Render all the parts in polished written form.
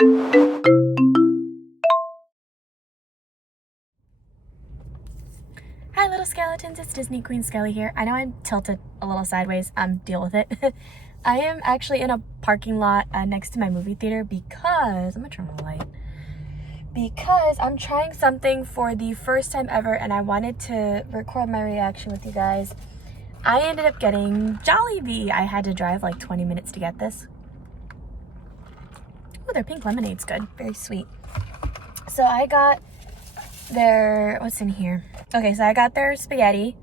Hi little skeletons, it's Disney Queen Skelly here. I know I'm tilted a little sideways, deal with it. I am actually in a parking lot next to my movie theater because, I'm gonna turn on the light, because I'm trying something for the first time ever and I wanted to record my reaction with you guys. I ended up getting Jollibee. I had to drive like 20 minutes to get this. Oh, their pink lemonade's good, very sweet. So I got their, what's in here? Okay, so I got their spaghetti.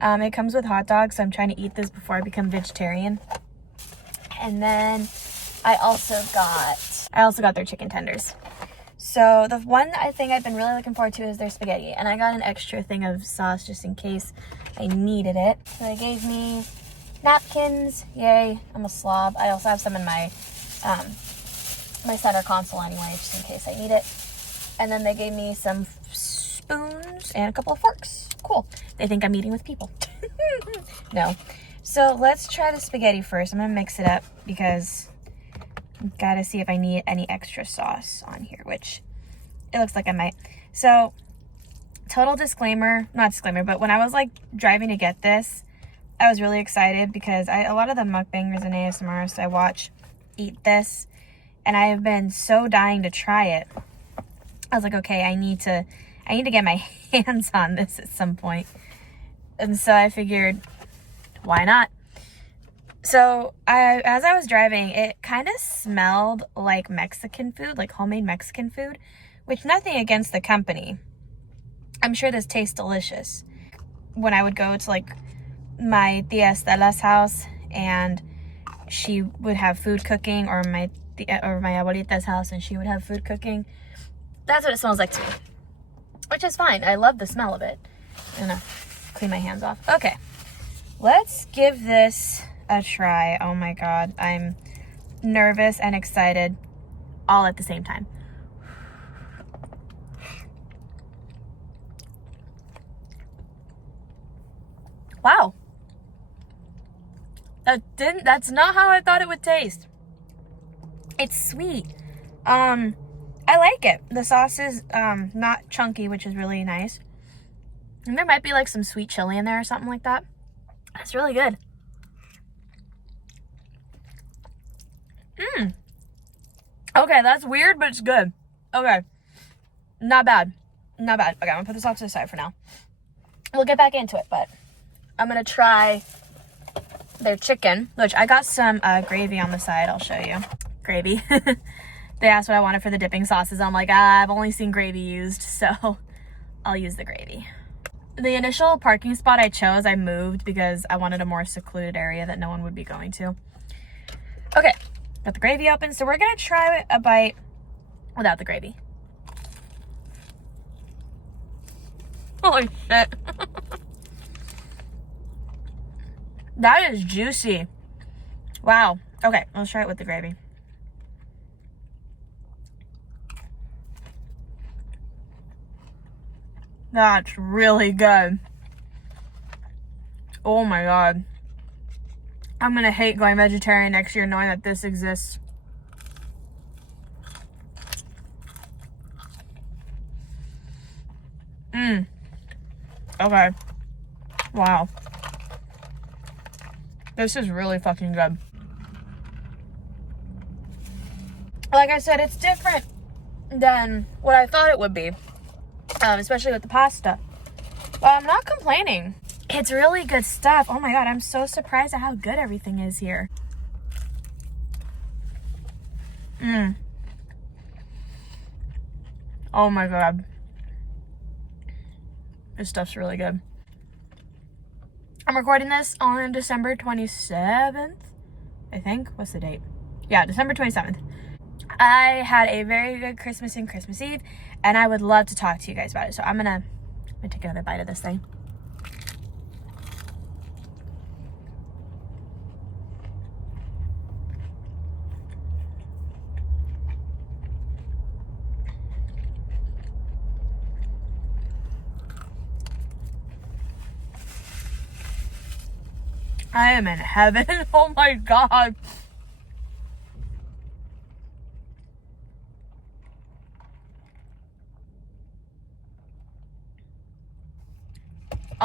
It comes with hot dogs, so I'm trying to eat this before I become vegetarian. And then I also got their chicken tenders. So the one I think I've been really looking forward to is their spaghetti. And I got an extra thing of sauce just in case I needed it. So they gave me napkins. Yay, I'm a slob. I also have some in my my center console anyway, just in case I need it. And then they gave me some spoons and a couple of forks. Cool. They think I'm eating with people. No. So let's try the spaghetti first. I'm gonna mix it up because I've gotta see if I need any extra sauce on here, which it looks like I might. So total disclaimer, not disclaimer, but when I was like driving to get this, I was really excited because a lot of the mukbangers and ASMRs I watch eat this, and I have been so dying to try it. I was like, okay, I need to get my hands on this at some point. And so I figured, why not? So as I was driving, it kind of smelled like Mexican food, like homemade Mexican food, which nothing against the company. I'm sure this tastes delicious. When I would go to like my Tia Estela's house and she would have food cooking, or my abuelita's house and she would have food cooking, that's what it smells like to me, which is fine. I love the smell of it. I'm gonna clean my hands off. Okay, let's give this a try. Oh my god, I'm nervous and excited all at the same time. Wow, that's not how I thought it would taste. It's sweet. I like it. The sauce is not chunky, which is really nice. And there might be like some sweet chili in there or something like that. That's really good. Okay, that's weird, but it's good. Okay. Not bad. Not bad. Okay, I'm gonna put this off to the side for now. We'll get back into it, but I'm gonna try their chicken, which I got some gravy on the side. I'll show you. Gravy. They asked what I wanted for the dipping sauces. I'm like, I've only seen gravy used, so I'll use the gravy. The initial parking spot I chose, I moved because I wanted a more secluded area that no one would be going to. Okay, got the gravy open, so we're gonna try a bite without the gravy. Holy shit. That is juicy. Wow. Okay, let's try it with the gravy. That's really good. Oh my god. I'm gonna hate going vegetarian next year knowing that this exists. Okay. Wow. This is really fucking good. Like I said, it's different than what I thought it would be. Especially with the pasta. But I'm not complaining. It's really good stuff. Oh my god, I'm so surprised at how good everything is here. Oh my god. This stuff's really good. I'm recording this on December 27th, I think. What's the date? Yeah, December 27th. I had a very good Christmas and Christmas Eve, and I would love to talk to you guys about it. So I'm gonna take another bite of this thing. I am in heaven. Oh my god.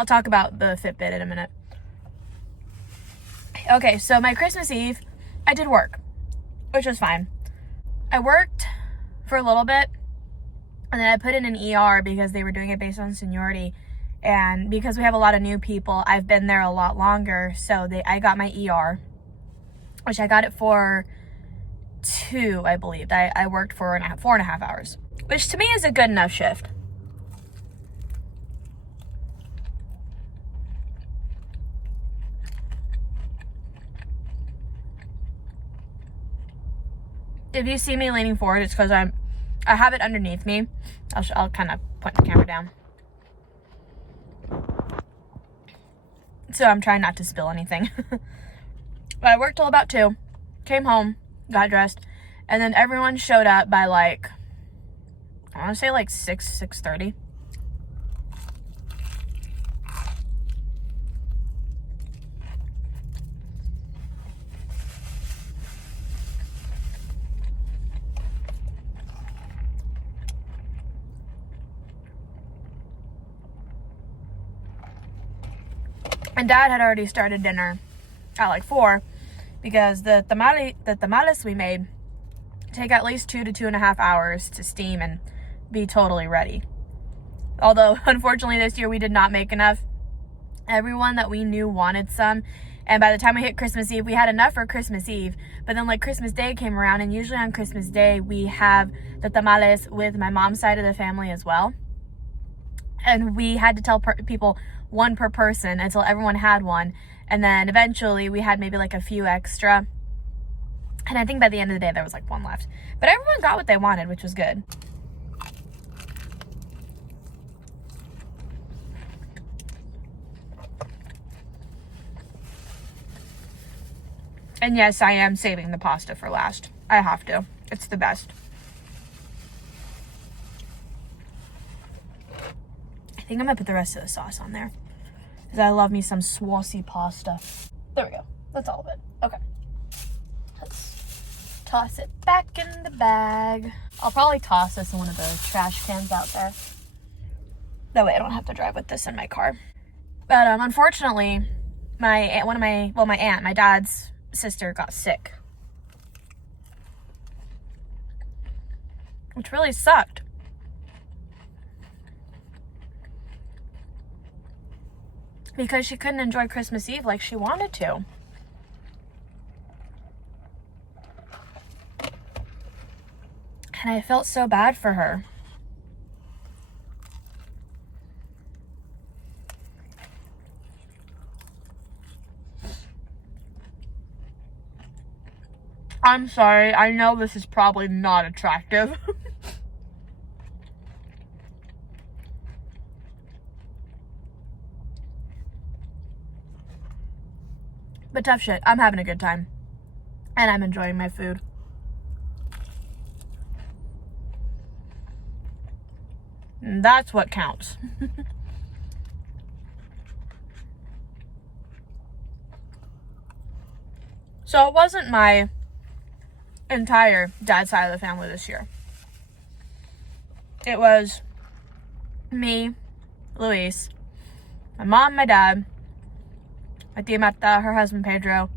I'll talk about the Fitbit in a minute. Okay, so my Christmas Eve, I did work, which was fine. I worked for a little bit, and then I put in an ER because they were doing it based on seniority. And because we have a lot of new people, I've been there a lot longer. So I got my ER, which I got it for 2, I believe. I worked for 4.5 hours, which to me is a good enough shift. If you see me leaning forward, it's because I have it underneath me. I'll kind of point the camera down. So I'm trying not to spill anything. But I worked till about 2, came home, got dressed, and then everyone showed up by like, I want to say like 6:30. And Dad had already started dinner at like 4 because the tamales we made take at least 2 to 2.5 hours to steam and be totally ready. Although, unfortunately, this year we did not make enough. Everyone that we knew wanted some. And by the time we hit Christmas Eve, we had enough for Christmas Eve. But then like Christmas Day came around, and usually on Christmas Day, we have the tamales with my mom's side of the family as well. And we had to tell people 1 per person until everyone had one. And then eventually we had maybe like a few extra. And I think by the end of the day, there was like 1 left. But everyone got what they wanted, which was good. And yes, I am saving the pasta for last. I have to. It's the best. I think I'm gonna put the rest of the sauce on there, because I love me some saucy pasta. There we go. That's all of it. Okay. Let's toss it back in the bag. I'll probably toss this in one of those trash cans out there. That way I don't have to drive with this in my car. But unfortunately, my aunt, my dad's sister, got sick, which really sucked. Because she couldn't enjoy Christmas Eve like she wanted to. And I felt so bad for her. I'm sorry, I know this is probably not attractive. But tough shit. I'm having a good time. And I'm enjoying my food. And that's what counts. So it wasn't my entire dad's side of the family this year. It was me, Luis, my mom, my dad, my tia Marta, her husband Pedro,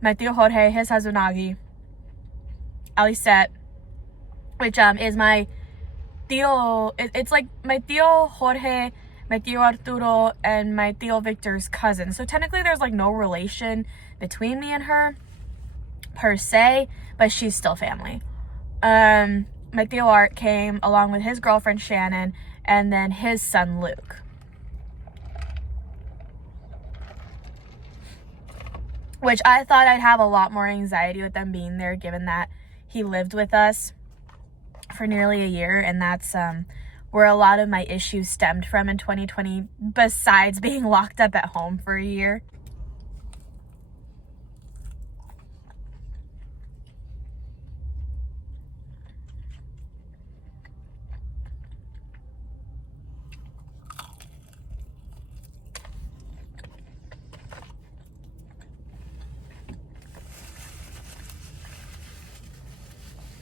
my tio Jorge, his husband Aggie, Alicet, which is my tio, it's like my tio Jorge, my tio Arturo, and my tio Victor's cousin. So technically there's like no relation between me and her per se, but she's still family. My tio Art came along with his girlfriend Shannon and then his son Luke. Which I thought I'd have a lot more anxiety with them being there, given that he lived with us for nearly a year, and that's where a lot of my issues stemmed from in 2020, besides being locked up at home for a year.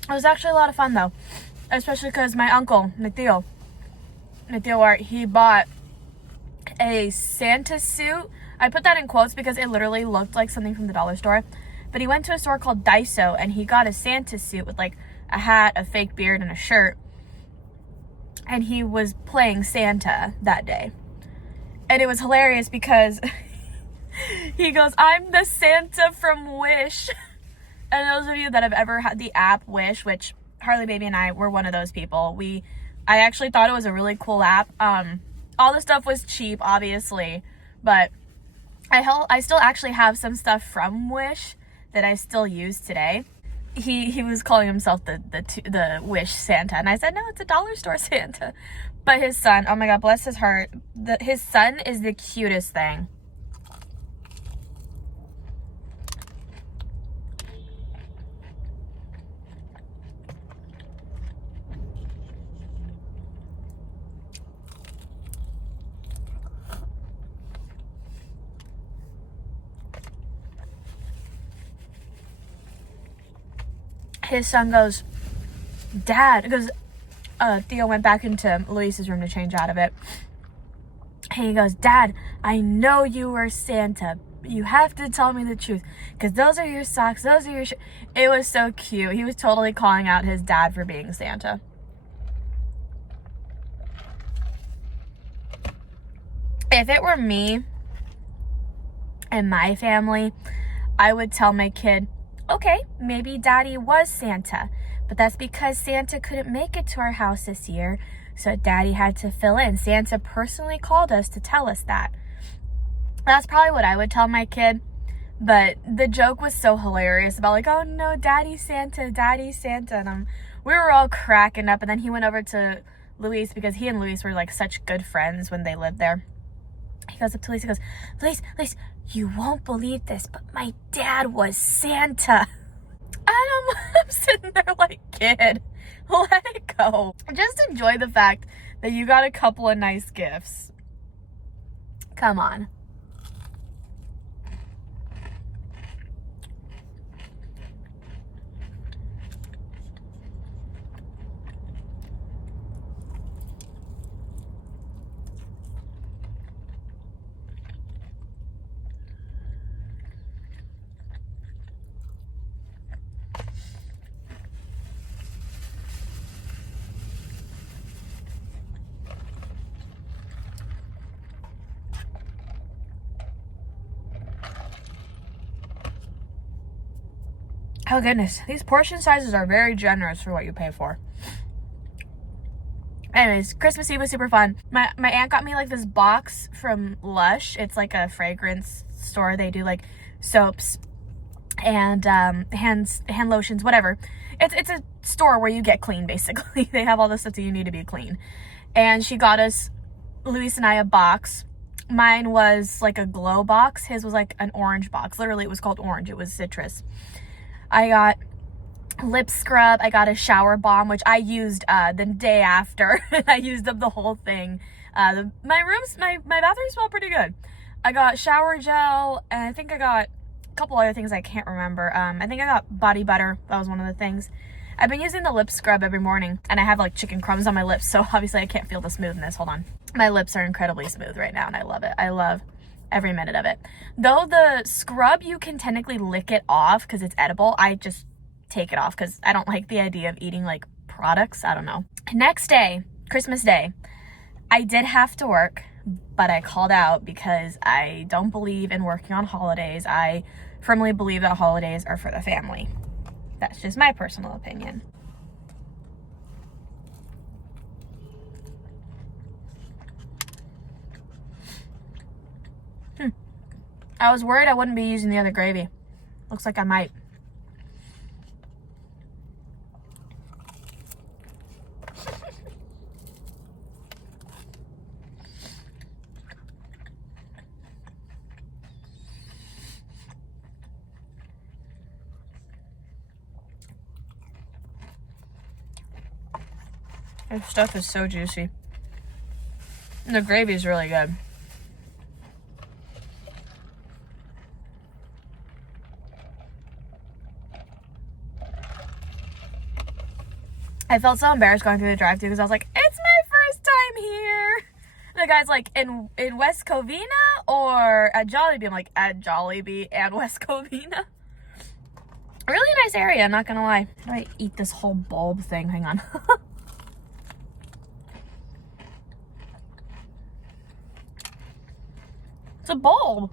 It was actually a lot of fun though, especially because my uncle, my tio Art, he bought a Santa suit. I put that in quotes because it literally looked like something from the dollar store. But he went to a store called Daiso and he got a Santa suit with like a hat, a fake beard, and a shirt. And he was playing Santa that day. And it was hilarious because he goes, "I'm the Santa from Wish." And those of you that have ever had the app Wish, which Harley Baby and I were one of those people, I actually thought it was a really cool app. All the stuff was cheap, obviously, but I still actually have some stuff from Wish that I still use today. He was calling himself the Wish Santa, and I said, no, it's a dollar store Santa. But his son, oh my God, bless his heart, his son is the cutest thing. His son goes, "Dad," because Theo went back into Luis's room to change out of it. And he goes, "Dad, I know you were Santa. You have to tell me the truth, because those are your socks, those are your It was so cute. He was totally calling out his dad for being Santa. If it were me and my family, I would tell my kid, okay, maybe Daddy was Santa, but that's because Santa couldn't make it to our house this year, so Daddy had to fill in. Santa personally called us to tell us that. That's probably what I would tell my kid, but the joke was so hilarious about like, oh no, Daddy's Santa, and we were all cracking up, and then he went over to Luis, because he and Luis were like such good friends when they lived there. He goes up to Luis, he goes, Luis, you won't believe this, but my dad was Santa. And I'm sitting there like, kid, let it go. Just enjoy the fact that you got a couple of nice gifts. Come on. Oh goodness, these portion sizes are very generous for what you pay for. Anyways, Christmas Eve was super fun. My aunt got me like this box from Lush. It's like a fragrance store. They do like soaps and hand lotions, whatever. It's a store where you get clean, basically. They have all the stuff that you need to be clean. And she got us, Luis and I, a box. Mine was like a glow box. His was like an orange box. Literally, it was called orange. It was citrus. I got lip scrub. I got a shower bomb, which I used the day after. I used up the whole thing. My bathroom smelled pretty good. I got shower gel, and I think I got a couple other things I can't remember. I think I got body butter. That was one of the things. I've been using the lip scrub every morning, and I have like chicken crumbs on my lips, so obviously I can't feel the smoothness. Hold on. My lips are incredibly smooth right now, and I love it. I love every minute of it. Though the scrub, you can technically lick it off because it's edible. I just take it off because I don't like the idea of eating like products. I don't know. Next day, Christmas Day, I did have to work, but I called out because I don't believe in working on holidays. I firmly believe that holidays are for the family. That's just my personal opinion. I was worried I wouldn't be using the other gravy. Looks like I might. This stuff is so juicy. And the gravy is really good. I felt so embarrassed going through the drive-thru because I was like, it's my first time here. And The guy's like, in West Covina or at Jollibee? I'm like, at Jollibee and West Covina. Really nice area, not gonna lie. How do I eat this whole bulb thing? Hang on. It's a bulb.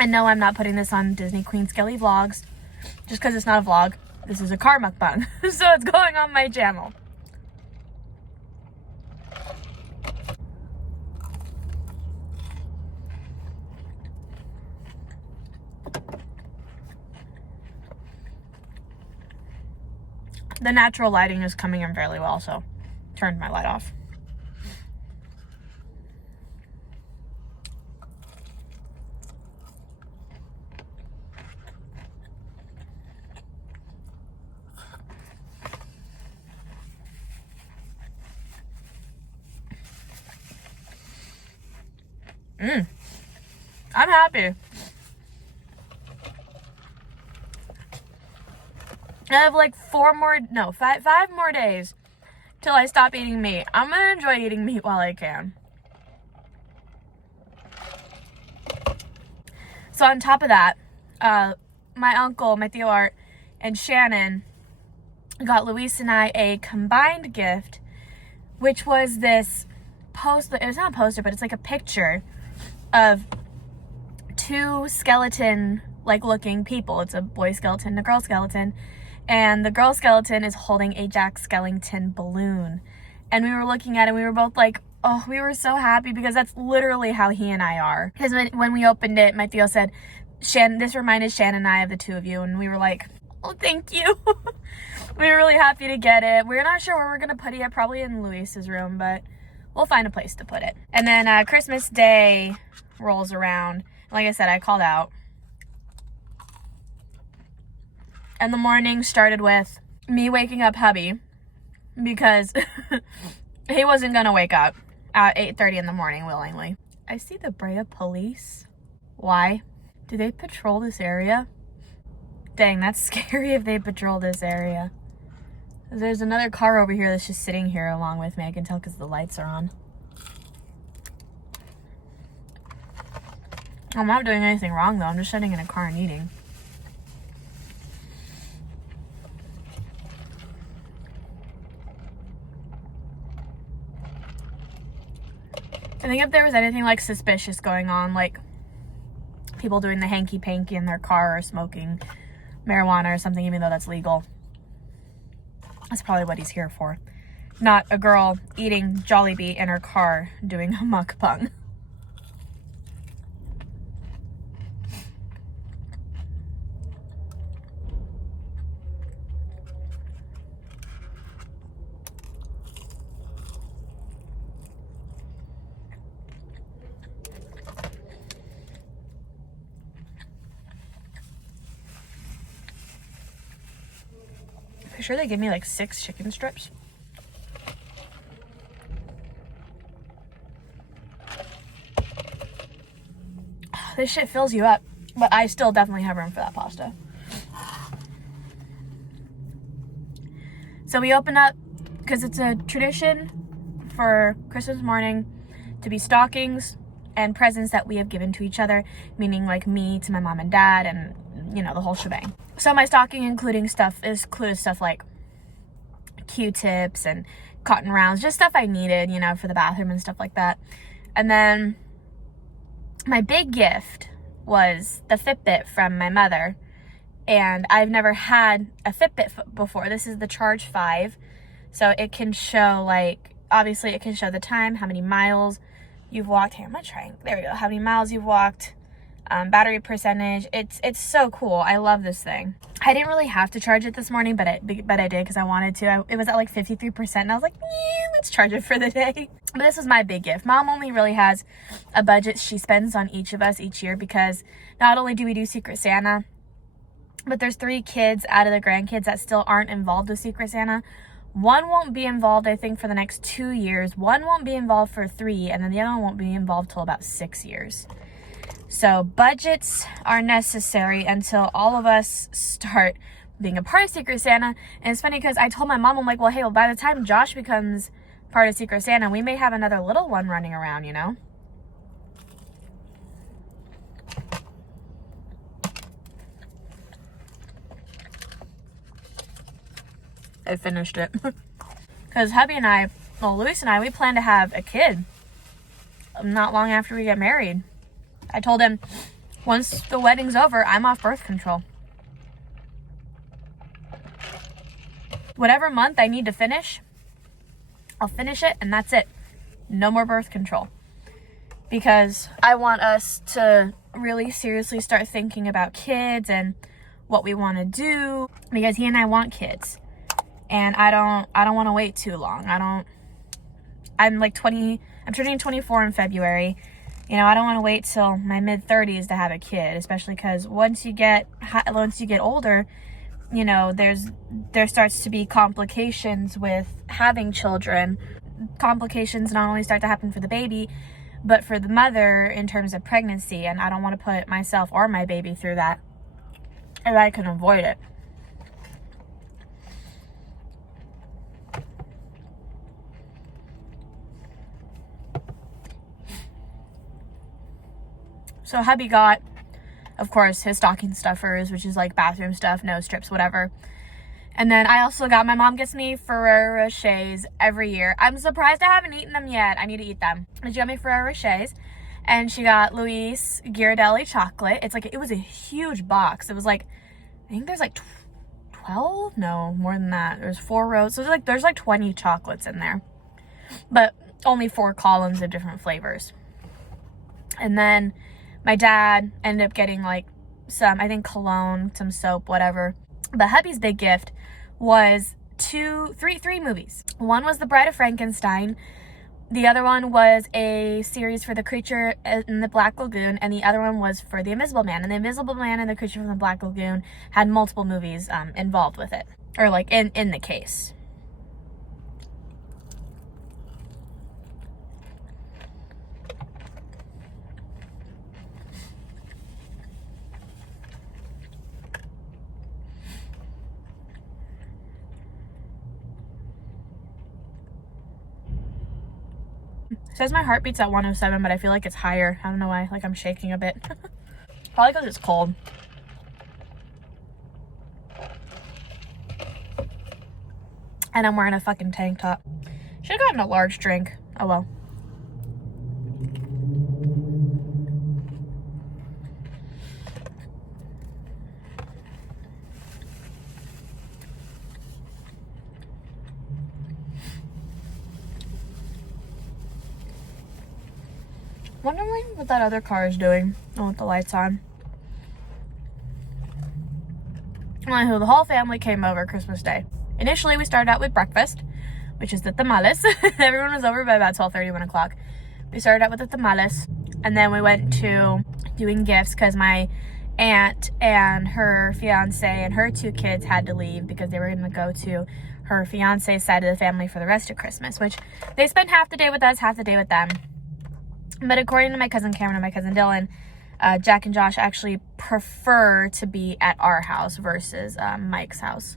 And no, I'm not putting this on Disney Queen Skelly Vlogs, just because it's not a vlog. This is a car mukbang, so it's going on my channel. The natural lighting is coming in fairly well, so turned my light off. I'm happy. I have like 5 more days till I stop eating meat. I'm gonna enjoy eating meat while I can. So on top of that, my uncle, my Theo Art, and Shannon got Luis and I a combined gift, which was this post. It was not a poster, but it's like a picture of 2 skeleton like looking people. It's a boy skeleton and a girl skeleton, and the girl skeleton is holding a Jack Skellington balloon. And we were looking at it and we were both like, oh, we were so happy, because that's literally how he and I are. Because when we opened it, my Theo said, this reminded Shannon and I of the 2 of you. And we were like, oh, thank you. We were really happy to get it. We're not sure where we're going to put it yet, probably in Luis's room, but we'll find a place to put it. And then Christmas Day rolls around. Like I said, I called out. And the morning started with me waking up hubby, because he wasn't going to wake up at 8:30 in the morning willingly. I see the Brea police. Why? Do they patrol this area? Dang, that's scary if they patrol this area. There's another car over here that's just sitting here along with me. I can tell because the lights are on. I'm not doing anything wrong though. I'm just sitting in a car and eating. I think if there was anything like suspicious going on, like people doing the hanky-panky in their car or smoking marijuana or something, even though that's legal, that's probably what he's here for. Not a girl eating Jollibee in her car doing a mukbang. I'm sure they give me like 6 chicken strips. This shit fills you up, but I still definitely have room for that pasta. So we open up, because it's a tradition for Christmas morning to be stockings and presents that we have given to each other, meaning like me to my mom and dad, and you know, the whole shebang. So my stocking includes stuff like Q-tips and cotton rounds, just stuff I needed, you know, for the bathroom and stuff like that. And then my big gift was the Fitbit from my mother, and I've never had a Fitbit before. This is the Charge 5, so it can show, like, obviously it can show the time, how many miles you've walked. Here, I'm gonna try. There we go. How many miles you've walked, battery percentage. It's so cool. I love this thing. I didn't really have to charge it this morning, but I did because I wanted to. It was at like 53%, and I was like, yeah, let's charge it for the day. But this was my big gift. Mom only really has a budget she spends on each of us each year, because not only do we do Secret Santa, but there's 3 kids out of the grandkids that still aren't involved with Secret Santa. One won't be involved, I think, for the next 2 years. One won't be involved for 3, and then the other one won't be involved till about 6 years. So budgets are necessary until all of us start being a part of Secret Santa. And it's funny because I told my mom, I'm like, well, hey, by the time Josh becomes part of Secret Santa, we may have another little one running around, you know? I finished it. Because hubby and I, well, Luis and I, we plan to have a kid not long after we get married. I told him, once the wedding's over, I'm off birth control. Whatever month I need to finish, I'll finish it, and that's it. No more birth control. Because I want us to really seriously start thinking about kids and what we want to do. Because he and I want kids. And I don't want to wait too long. I'm like 20, I'm turning 24 in February. You know, I don't want to wait till my mid-30s to have a kid, especially because once you get older, you know, there starts to be complications with having children. Complications not only start to happen for the baby, but for the mother in terms of pregnancy, and I don't want to put myself or my baby through that if I can avoid it. So hubby got, of course, his stocking stuffers, which is like bathroom stuff, nose strips, whatever. And then I also got, my mom gets me Ferrero Rochers every year. I'm surprised I haven't eaten them yet. I need to eat them. She got me Ferrero Rochers, and she got Luis Ghirardelli chocolate. It was a huge box. It was like, I think there's like 12? No, more than that. There's 4 rows. So there's like 20 chocolates in there, but only 4 columns of different flavors. And then my dad ended up getting like some, I think, cologne, some soap, whatever. But hubby's big gift was three movies. One was The Bride of Frankenstein. The other one was a series for The Creature in the Black Lagoon, and the other one was for The Invisible Man. And The Invisible Man and The Creature from the Black Lagoon had multiple movies involved with it, or like in the case. It says my heartbeat's at 107, but I feel like it's higher. I don't know why. Like I'm shaking a bit. Probably because it's cold. And I'm wearing a fucking tank top. Should have gotten a large drink. Oh well. Wondering what that other car is doing. Oh, with the lights on. Well, the whole family came over Christmas Day. Initially, we started out with breakfast, which is the tamales. Everyone was over by about 12:30, 1 o'clock. We started out with the tamales, and then we went to doing gifts because my aunt and her fiance and her 2 kids had to leave because they were going to go to her fiance's side of the family for the rest of Christmas, which they spent half the day with us, half the day with them. But according to my cousin Cameron and my cousin Dylan, Jack and Josh actually prefer to be at our house versus Mike's house.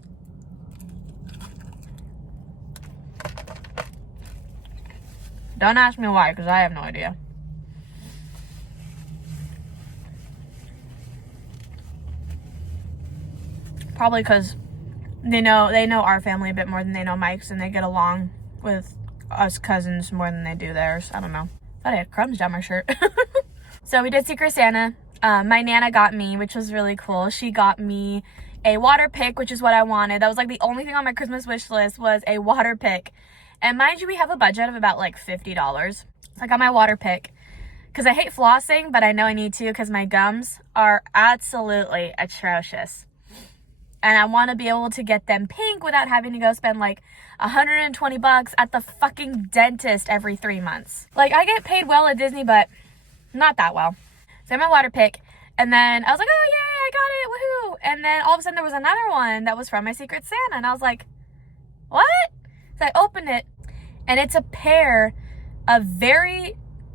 Don't ask me why, because I have no idea. Probably because they know our family a bit more than they know Mike's, and they get along with us cousins more than they do theirs. I don't know. Thought I had crumbs down my shirt. So we did Secret Santa. My Nana got me, which was really cool. She got me a water pick, which is what I wanted. That was like the only thing on my Christmas wish list was a water pick. And mind you, we have a budget of about like $50. So I got my water pick. because I hate flossing, but I know I need to because my gums are absolutely atrocious. And I want to be able to get them pink without having to go spend like $120 at the fucking dentist every 3 months. Like, I get paid well at Disney, but not that well. So I had my water pick, and then I was like, oh yay, I got it, woohoo. And then all of a sudden there was another one that was from my Secret Santa, and I was like, what? So I opened it, and it's a pair of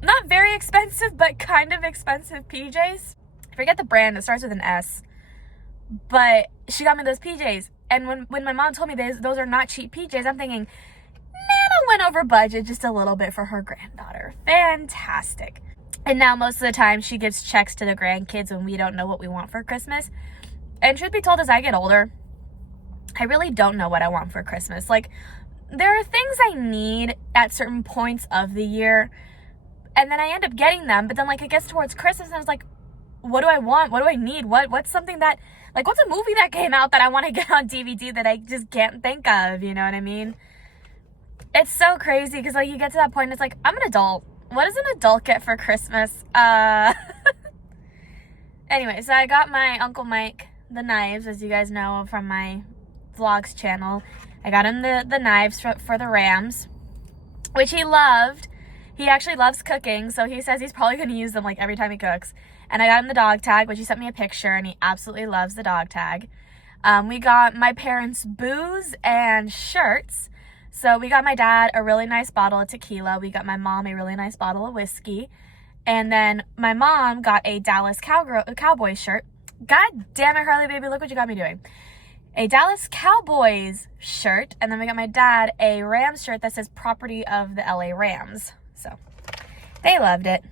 not very expensive, but kind of expensive PJs. I forget the brand, it starts with an S. But she got me those PJs. And when my mom told me those are not cheap PJs, I'm thinking, Nana went over budget just a little bit for her granddaughter. Fantastic. And now most of the time she gives checks to the grandkids when we don't know what we want for Christmas. And truth be told, as I get older, I really don't know what I want for Christmas. Like, there are things I need at certain points of the year, and then I end up getting them, but then like it gets towards Christmas and I was like, what do I want? What do I need? What's something that, like, what's a movie that came out that I want to get on DVD that I just can't think of? You know what I mean? It's so crazy because like you get to that point and it's like, I'm an adult. What does an adult get for Christmas? Anyway, so I got my Uncle Mike the knives, as you guys know from my vlogs channel. I got him the knives for the Rams, which he loved. He actually loves cooking, so he says he's probably going to use them like every time he cooks. And I got him the dog tag, which he sent me a picture, and he absolutely loves the dog tag. We got my parents booze and shirts. So we got my dad a really nice bottle of tequila. We got my mom a really nice bottle of whiskey. And then my mom got a Dallas Cowboys shirt. God damn it, Harley baby, look what you got me doing. A Dallas Cowboys shirt. And then we got my dad a Rams shirt that says property of the LA Rams. So they loved it.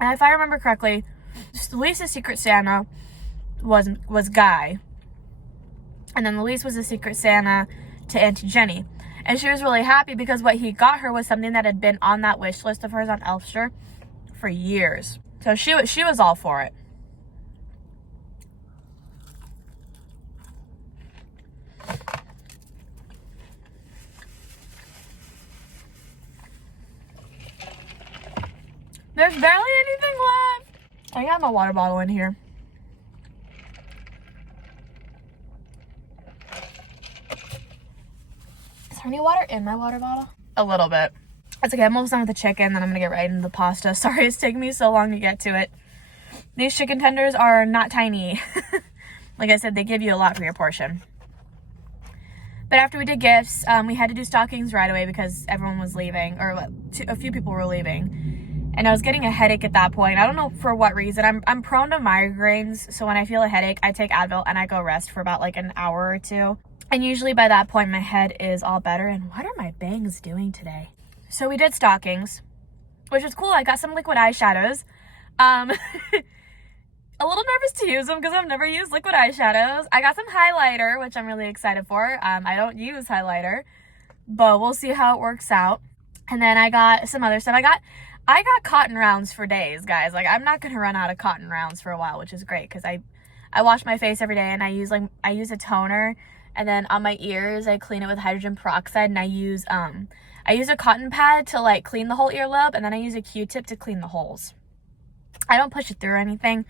And if I remember correctly, Lisa's Secret Santa was Guy. And then Elise was a Secret Santa to Auntie Jenny. And she was really happy because what he got her was something that had been on that wish list of hers on Elfster for years. So she was all for it. There's barely anything left. I got my water bottle in here. Is there any water in my water bottle? A little bit. It's okay, I'm almost done with the chicken, then I'm gonna get right into the pasta. Sorry it's taking me so long to get to it. These chicken tenders are not tiny. Like I said, they give you a lot for your portion. But after we did gifts, we had to do stockings right away because everyone was leaving, or a few people were leaving. And I was getting a headache at that point. I don't know for what reason. I'm prone to migraines, so when I feel a headache, I take Advil and I go rest for about like an hour or two. And usually by that point, my head is all better. And what are my bangs doing today? So we did stockings, which was cool. I got some liquid eyeshadows. A little nervous to use them because I've never used liquid eyeshadows. I got some highlighter, which I'm really excited for. I don't use highlighter, but we'll see how it works out. And then I got some other stuff. I got cotton rounds for days, guys. Like, I'm not gonna run out of cotton rounds for a while, which is great because I wash my face every day, and I use a toner, and then on my ears I clean it with hydrogen peroxide, and I use a cotton pad to like clean the whole earlobe, and then I use a Q-tip to clean the holes. I don't push it through or anything.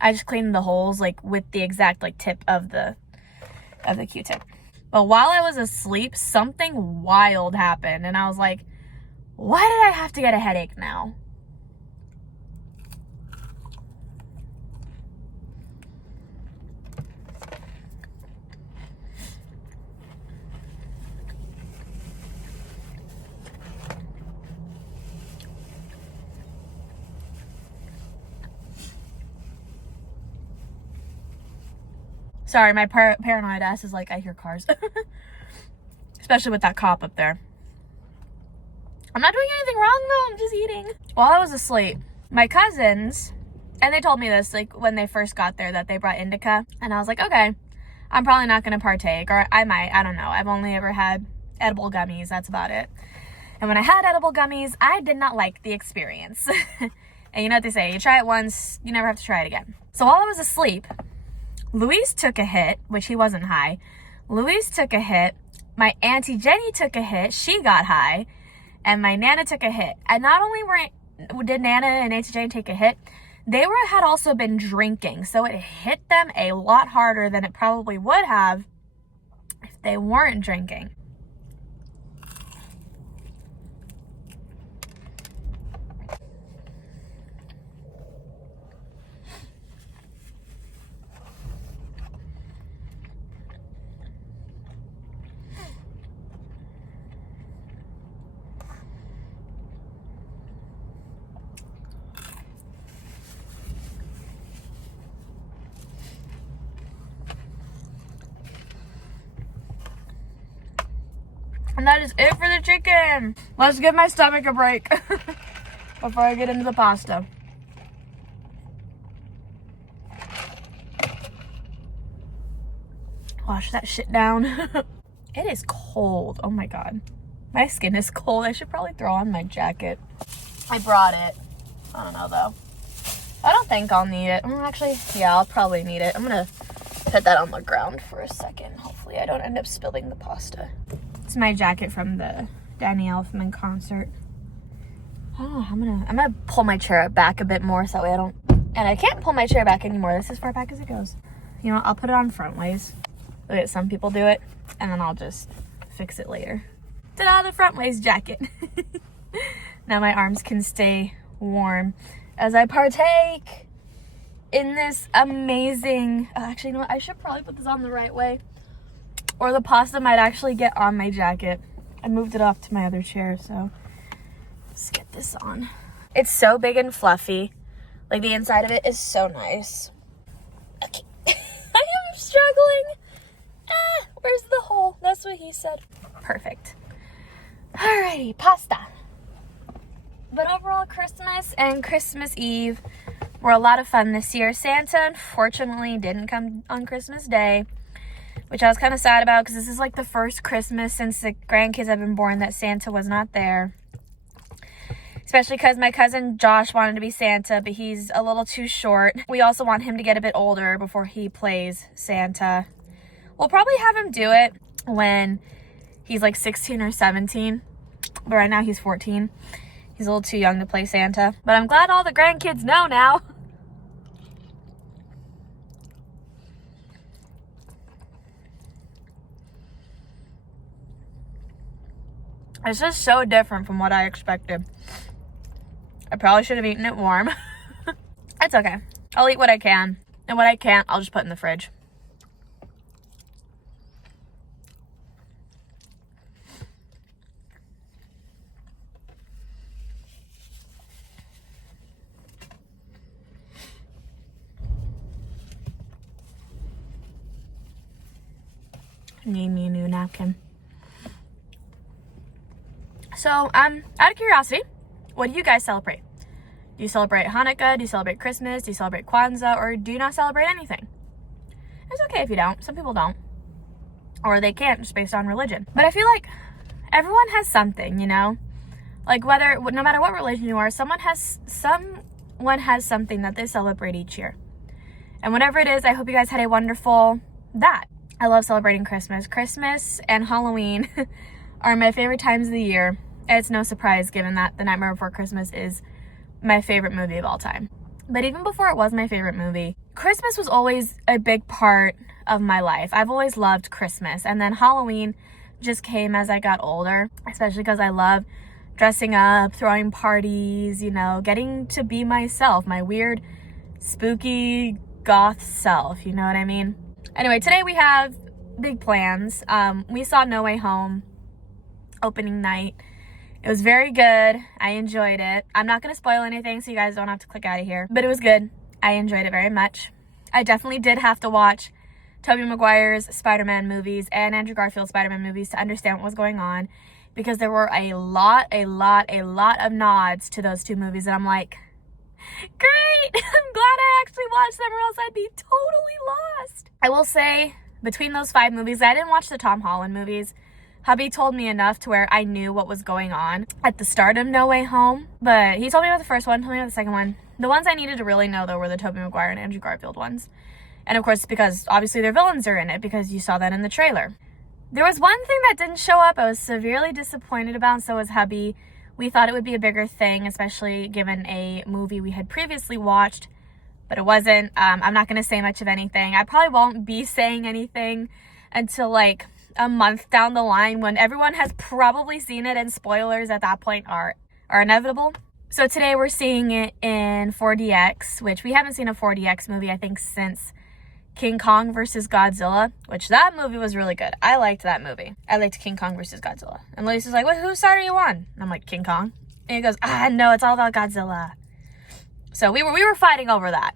I just clean the holes like with the exact like tip of the Q-tip. But while I was asleep, something wild happened, and I was like, why did I have to get a headache now? Sorry, my paranoid ass is like, I hear cars. Especially with that cop up there. I'm not doing anything wrong though, I'm just eating. While I was asleep, my cousins, and they told me this like when they first got there, that they brought indica, and I was like, okay, I'm probably not gonna partake, or I might, I don't know. I've only ever had edible gummies, that's about it. And when I had edible gummies, I did not like the experience. And you know what they say, you try it once, you never have to try it again. So while I was asleep, Luis took a hit, which he wasn't high. Luis took a hit. My Auntie Jenny took a hit. She got high. And my Nana took a hit. And not only did Nana and Auntie Jenny take a hit, they had also been drinking. So it hit them a lot harder than it probably would have if they weren't drinking. And that is it for the chicken. Let's give my stomach a break before I get into the pasta. Wash that shit down. It is cold. Oh my god. My skin is cold. I should probably throw on my jacket. I brought it. I don't know though. I don't think I'll need it. Actually, yeah, I'll probably need it. I'm gonna put that on the ground for a second. Hopefully I don't end up spilling the pasta. It's my jacket from the Danny Elfman concert. Oh, I'm gonna pull my chair back a bit more so that way I don't, and I can't pull my chair back anymore. This is as far back as it goes. You know what? I'll put it on front ways. Look at some people do it, and then I'll just fix it later. Ta-da, the front ways jacket. Now my arms can stay warm as I partake in this amazing, actually, you know what? I should probably put this on the right way, or the pasta might actually get on my jacket. I moved it off to my other chair, so let's get this on. It's so big and fluffy. Like, the inside of it is so nice. Okay. I am struggling. Where's the hole? That's what he said. Perfect. Alrighty, pasta. But overall, Christmas and Christmas Eve were a lot of fun this year. Santa, unfortunately, didn't come on Christmas Day, which I was kind of sad about because this is like the first Christmas since the grandkids have been born that Santa was not there. Especially because my cousin Josh wanted to be Santa, but he's a little too short. We also want him to get a bit older before he plays Santa. We'll probably have him do it when he's like 16 or 17, but right now he's 14. He's a little too young to play Santa, but I'm glad all the grandkids know now. It's just so different from what I expected. I probably should have eaten it warm. It's okay. I'll eat what I can, and what I can't, I'll just put in the fridge. Need me a new napkin. So, out of curiosity, what do you guys celebrate? Do you celebrate Hanukkah? Do you celebrate Christmas? Do you celebrate Kwanzaa? Or do you not celebrate anything? It's okay if you don't. Some people don't. Or they can't, just based on religion. But I feel like everyone has something, you know? Like, no matter what religion you are, someone has something that they celebrate each year. And whatever it is, I hope you guys had a wonderful that. I love celebrating Christmas. Christmas and Halloween are my favorite times of the year. It's no surprise given that The Nightmare Before Christmas is my favorite movie of all time. But even before it was my favorite movie, Christmas was always a big part of my life. I've always loved Christmas. And then Halloween just came as I got older, especially because I love dressing up, throwing parties, you know, getting to be myself, my weird, spooky, goth self, you know what I mean? Anyway, today we have big plans. We saw No Way Home opening night. It was very good. I enjoyed it. I'm not going to spoil anything so you guys don't have to click out of here. But it was good. I enjoyed it very much. I definitely did have to watch Tobey Maguire's Spider-Man movies and Andrew Garfield's Spider-Man movies to understand what was going on. Because there were a lot of nods to those two movies. And I'm like, great! I'm glad I actually watched them or else I'd be totally lost. I will say, between those 5 movies, I didn't watch the Tom Holland movies. Hubby told me enough to where I knew what was going on at the start of No Way Home. But he told me about the first one, told me about the second one. The ones I needed to really know, though, were the Tobey Maguire and Andrew Garfield ones. And of course, because obviously their villains are in it, because you saw that in the trailer. There was one thing that didn't show up I was severely disappointed about, and so was hubby. We thought it would be a bigger thing, especially given a movie we had previously watched, but it wasn't. I'm not going to say much of anything. I probably won't be saying anything until like a month down the line when everyone has probably seen it, and spoilers at that point are inevitable. So today we're seeing it in 4DX, which we haven't seen a 4DX movie, I think, since King Kong versus Godzilla, which that movie was really good. I liked that movie. I liked King Kong versus Godzilla. And Luis like, whose side are you on? And I'm like, King Kong. And he goes, no, it's all about Godzilla. So we were fighting over that.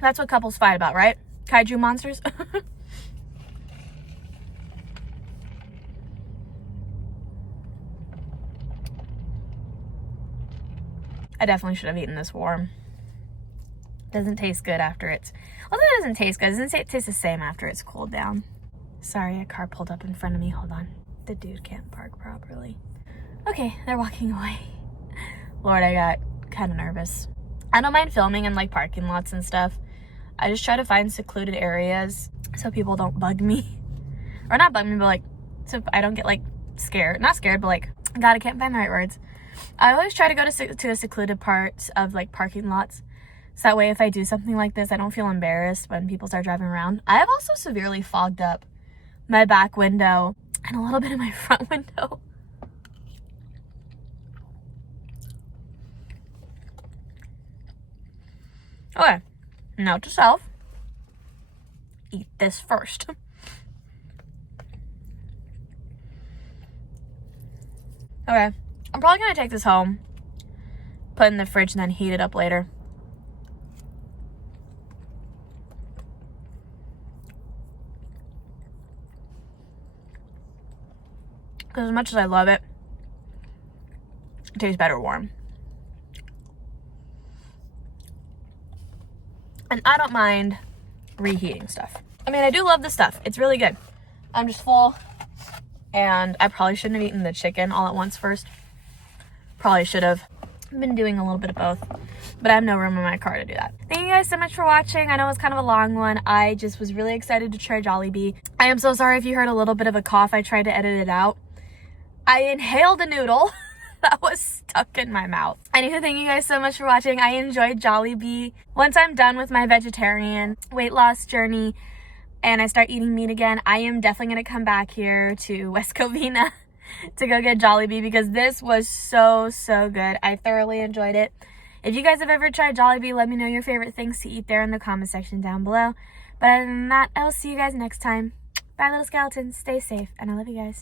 That's what couples fight about, right? Kaiju monsters. I definitely should have eaten this warm. Doesn't taste good after it's... Well, it doesn't taste good. It doesn't taste the same after it's cooled down. Sorry, a car pulled up in front of me. Hold on. The dude can't park properly. Okay, they're walking away. Lord, I got kind of nervous. I don't mind filming in like parking lots and stuff. I just try to find secluded areas so people don't bug me. Or not bug me, but like, so I don't get like scared. Not scared, but like, God, I can't find the right words. I always try to go to a secluded part of like parking lots. So that way if I do something like this, I don't feel embarrassed when people start driving around. I have also severely fogged up my back window and a little bit of my front window. Okay, note to self, eat this first. Okay, I'm probably gonna take this home, put it in the fridge, and then heat it up later. Because as much as I love it, it tastes better warm. And I don't mind reheating stuff. I mean, I do love the stuff. It's really good. I'm just full. And I probably shouldn't have eaten the chicken all at once first. Probably should have. I've been doing a little bit of both. But I have no room in my car to do that. Thank you guys so much for watching. I know it was kind of a long one. I just was really excited to try Jollibee. I am so sorry if you heard a little bit of a cough. I tried to edit it out. I inhaled a noodle that was stuck in my mouth. I need to thank you guys so much for watching. I enjoyed Jollibee. Once I'm done with my vegetarian weight loss journey and I start eating meat again, I am definitely going to come back here to West Covina to go get Jollibee because this was so good. I thoroughly enjoyed it. If you guys have ever tried Jollibee, let me know your favorite things to eat there in the comment section down below. But other than that, I will see you guys next time. Bye, little skeletons. Stay safe, and I love you guys.